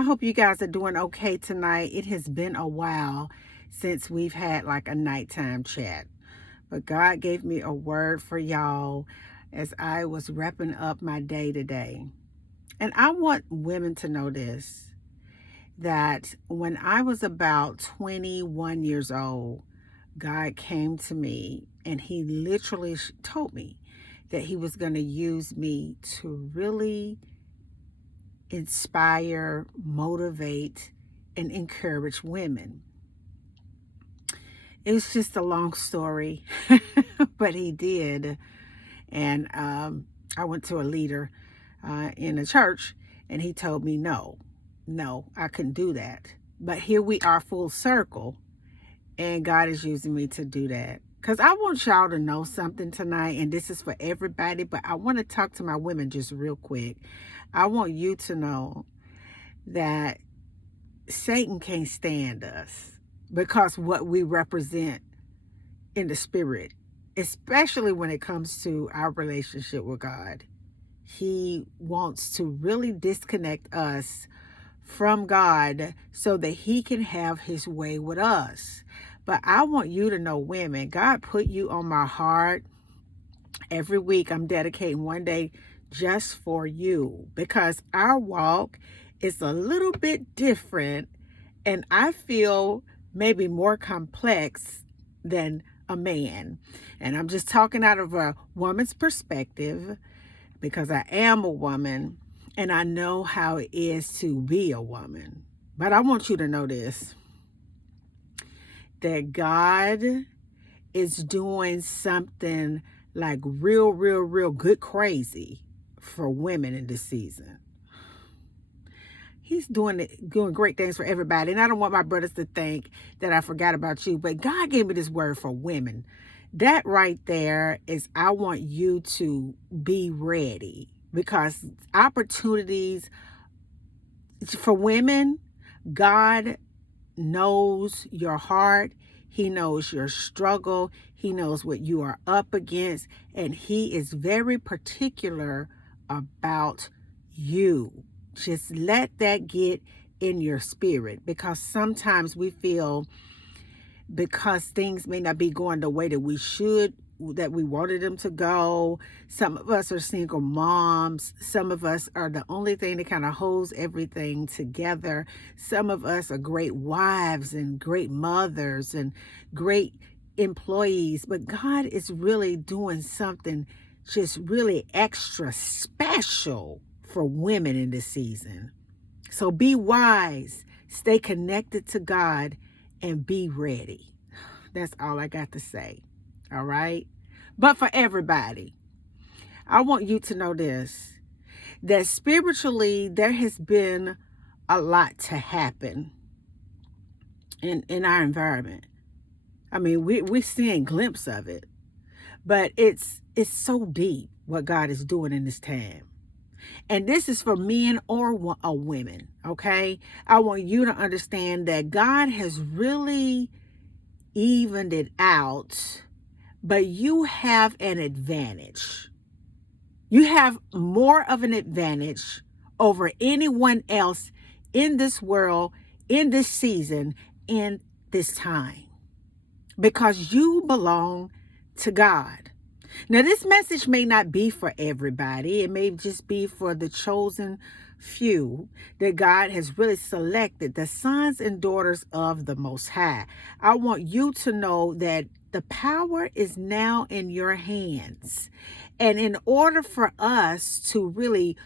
I hope you guys are doing okay tonight. It has been a while since we've had like a nighttime chat, but God gave me a word for y'all as I was wrapping up my day today. And I want women to know this, that when I was about 21 years old, God came to me and he literally told me that he was going to use me to really inspire, motivate, and encourage women. It was just a long story, but he did. And I went to a leader in a church, and he told me, no, I couldn't do that. But here we are full circle, and God is using me to do that. Because I want y'all to know something tonight, and this is for everybody, but I want to talk to my women just real quick. I want you to know that Satan can't stand us because what we represent in the spirit, especially when it comes to our relationship with God. He wants to really disconnect us from God so that he can have his way with us. But I want you to know, women, God put you on my heart. Every week I'm dedicating one day just for you because our walk is a little bit different, and I feel maybe more complex than a man. And I'm just talking out of a woman's perspective because I am a woman and I know how it is to be a woman. But I want you to know this, that God is doing something like real good crazy for women in this season. He's doing great things for everybody. And I don't want my brothers to think that I forgot about you, but God gave me this word for women. That right there is, I want you to be ready, because opportunities for women, God knows your heart. He knows your struggle. He knows what you are up against. And he is very particular about you. Just let that get in your spirit, because sometimes we feel, because things may not be going the way that we wanted them to go. Some of us are single moms. Some of us are the only thing that kind of holds everything together. Some of us are great wives and great mothers and great employees. But God is really doing something just really extra special for women in this season. So be wise, stay connected to God, and be ready. That's all I got to say. All right? But for everybody, I want you to know this, that spiritually there has been a lot to happen in our environment. I mean, we're seeing a glimpse of it, but it's so deep what God is doing in this time. And this is for men or women, okay? I want you to understand that God has really evened it out, but you have an advantage. You have more of an advantage over anyone else in this world, in this season, in this time, because you belong to God. Now, this message may not be for everybody. It may just be for the chosen few that God has really selected, the sons and daughters of the Most High. I want you to know that the power is now in your hands. And in order for us to really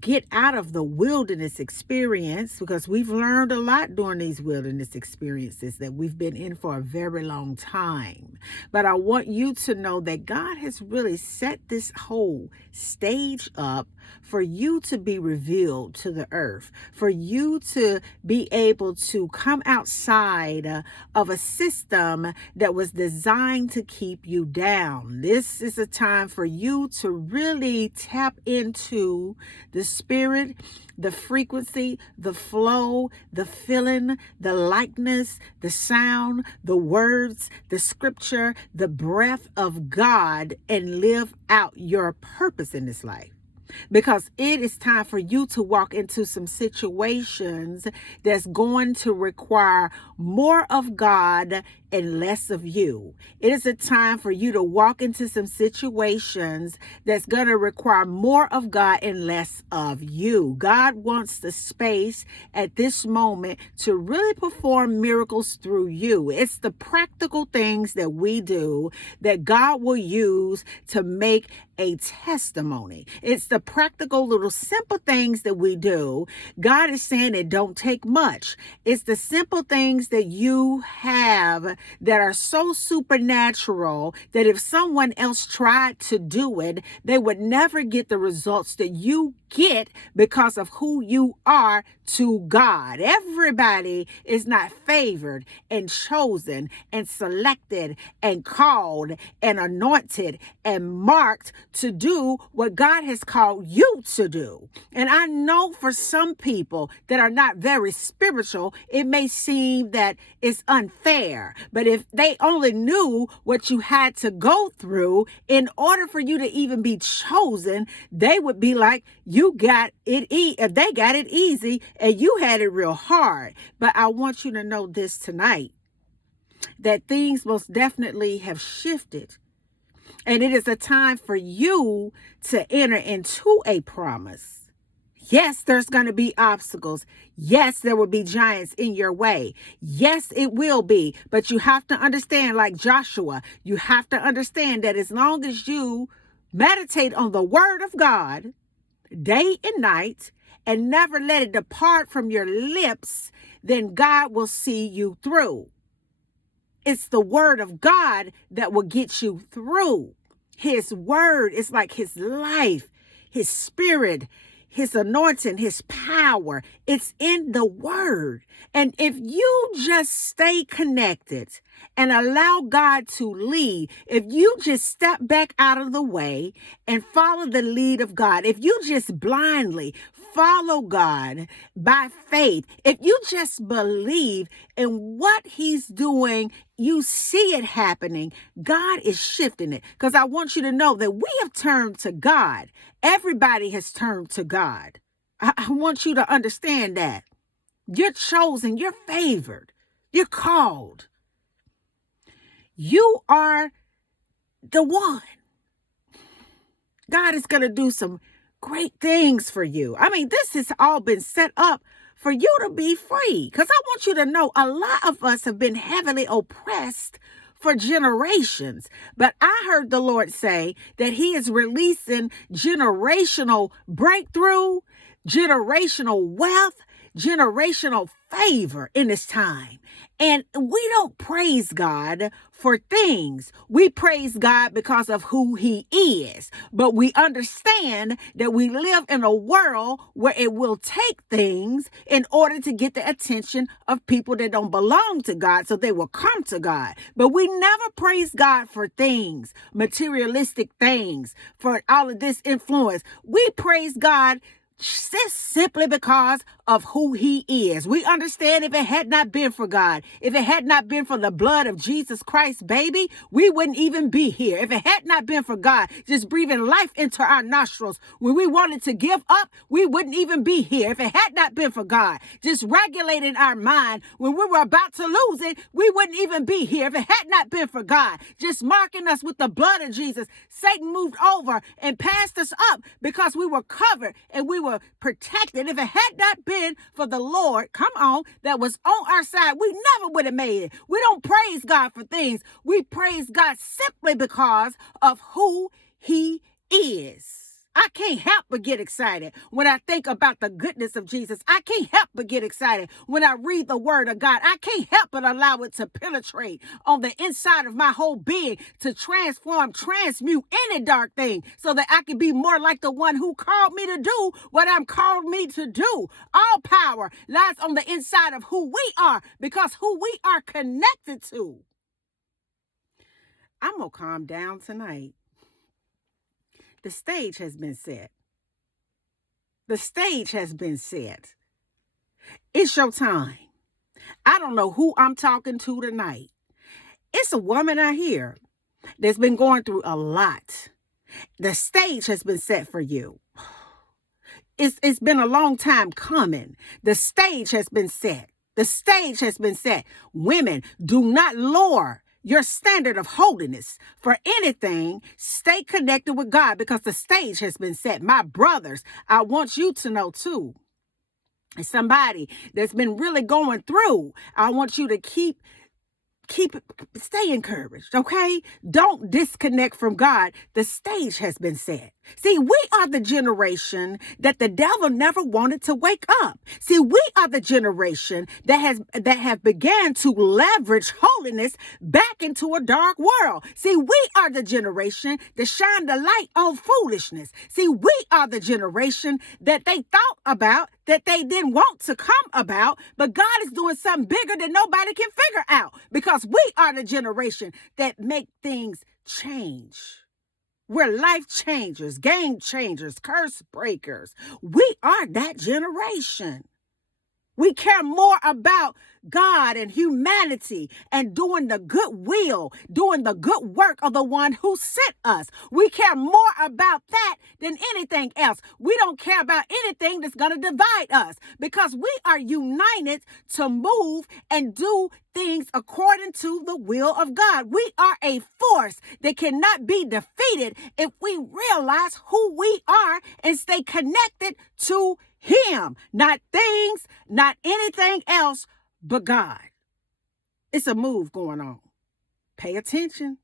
get out of the wilderness experience, because we've learned a lot during these wilderness experiences that we've been in for a very long time. But I want you to know that God has really set this whole stage up for you to be revealed to the earth, for you to be able to come outside of a system that was designed to keep you down. This is a time for you to really tap into the spirit, the frequency, the flow, the feeling, the likeness, the sound, the words, the scripture, the breath of God, and live out your purpose in this life. because it is time for you to walk into some situations that's going to require more of God and less of you. It is a time for you to walk into some situations that's going to require more of God and less of you. God wants the space at this moment to really perform miracles through you. It's the practical things that we do that God will use to make a testimony. It's the practical little simple things that we do. God is saying it don't take much. It's the simple things that you have that are so supernatural that if someone else tried to do it, they would never get the results that you get because of who you are to God. Everybody is not favored and chosen and selected and called and anointed and marked to do what God has called you to do. And I know for some people that are not very spiritual, it may seem that it's unfair. But if they only knew what you had to go through in order for you to even be chosen, they would be like, you got it if they got it easy and you had it real hard. But I want you to know this tonight, that things most definitely have shifted. And it is a time for you to enter into a promise. Yes, there's going to be obstacles. Yes, there will be giants in your way. Yes, it will be. But you have to understand, like Joshua, you have to understand that as long as you meditate on the word of God day and night and never let it depart from your lips, then God will see you through. It's the word of God that will get you through. His word is like his life, his spirit, his anointing, his power. It's in the word. And if you just stay connected and allow God to lead, if you just step back out of the way and follow the lead of God, if you just blindly follow God by faith, if you just believe in what he's doing, you see it happening, God is shifting it. Because I want you to know that we have turned to God. Everybody has turned to God. I want you to understand that. You're chosen. You're favored. You're called. You are the one. God is going to do some great things for you. I mean, this has all been set up for you to be free. Because I want you to know a lot of us have been heavily oppressed for generations. But I heard the Lord say that he is releasing generational breakthrough, generational wealth, generational favor in this time. And we don't praise God for things. We praise God because of who he is. But we understand that we live in a world where it will take things in order to get the attention of people that don't belong to God, so they will come to God. But we never praise God for things, materialistic things, for all of this influence. We praise God just simply because of who he is. We understand if it had not been for God, if it had not been for the blood of Jesus Christ, baby, we wouldn't even be here. If it had not been for God just breathing life into our nostrils when we wanted to give up, we wouldn't even be here. If it had not been for God just regulating our mind when we were about to lose it, we wouldn't even be here. If it had not been for God just marking us with the blood of Jesus, Satan moved over and passed us up because we were covered and we were protected. If it had not been for the Lord, come on, that was on our side, we never would have made it. We don't praise God for things. We praise God simply because of who he is. I can't help but get excited when I think about the goodness of Jesus. I can't help but get excited when I read the word of God. I can't help but allow it to penetrate on the inside of my whole being, to transform, transmute any dark thing so that I can be more like the one who called me to do what I'm called me to do. All power lies on the inside of who we are, because who we are connected to. I'm going to calm down tonight. The stage has been set. The stage has been set. It's your time. I don't know who I'm talking to tonight. It's a woman out here that's been going through a lot. The stage has been set for you. It's been a long time coming. The stage has been set. The stage has been set. Women, do not lower your standard of holiness for anything. Stay connected with God because the stage has been set. My brothers, I want you to know too, as somebody that's been really going through, I want you to stay encouraged, okay? Don't disconnect from God. The stage has been set. See, we are the generation that the devil never wanted to wake up. See, we are the generation that have began to leverage holiness back into a dark world. See, we are the generation that shine the light on foolishness. See, we are the generation that they thought about, that they didn't want to come about, but God is doing something bigger that nobody can figure out, because we are the generation that make things change. We're life changers, game changers, curse breakers. We are that generation. We care more about God and humanity and doing the good will, doing the good work of the one who sent us. We care more about that than anything else. We don't care about anything that's going to divide us, because we are united to move and do things according to the will of God. We are a force that cannot be defeated if we realize who we are and stay connected to Him, not things, not anything else but God. It's a move going on. Pay attention.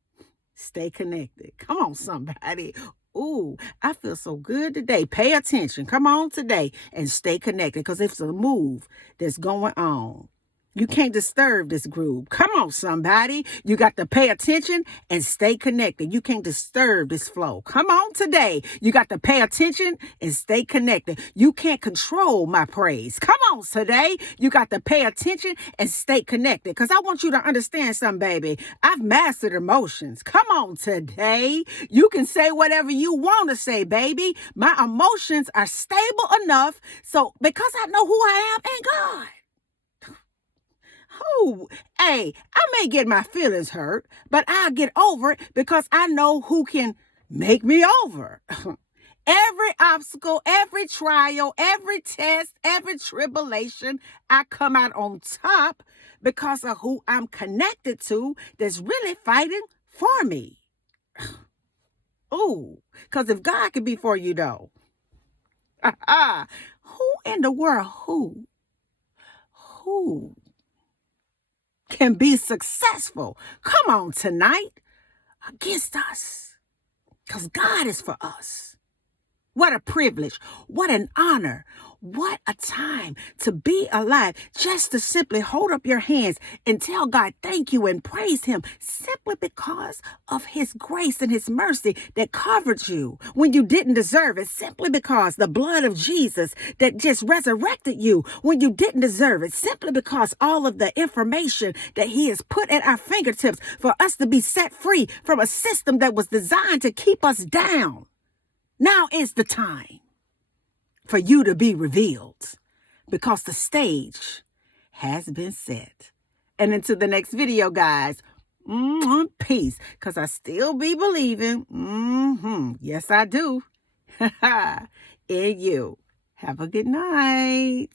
Stay connected. Come on, somebody. Ooh, I feel so good today. Pay attention. Come on today and stay connected, because it's a move that's going on. You can't disturb this groove. Come on, somebody. You got to pay attention and stay connected. You can't disturb this flow. Come on today. You got to pay attention and stay connected. You can't control my praise. Come on today. You got to pay attention and stay connected, because I want you to understand something, baby. I've mastered emotions. Come on today. You can say whatever you want to say, baby. My emotions are stable enough, so because I know who I am in God. Oh, hey, I may get my feelings hurt, but I'll get over it because I know who can make me over. Every obstacle, every trial, every test, every tribulation, I come out on top because of who I'm connected to that's really fighting for me. Oh, because if God can be for you, though, who in the world, who can be successful, come on tonight, against us? Because God is for us. What a privilege. What an honor. What a time to be alive. Just to simply hold up your hands and tell God thank you and praise Him, simply because of His grace and His mercy that covered you when you didn't deserve it. Simply because the blood of Jesus that just resurrected you when you didn't deserve it. Simply because all of the information that He has put at our fingertips for us to be set free from a system that was designed to keep us down. Now is the time for you to be revealed, because the stage has been set. And until the next video, guys, peace, because I still be believing. Yes, I do. In you. Have a good night.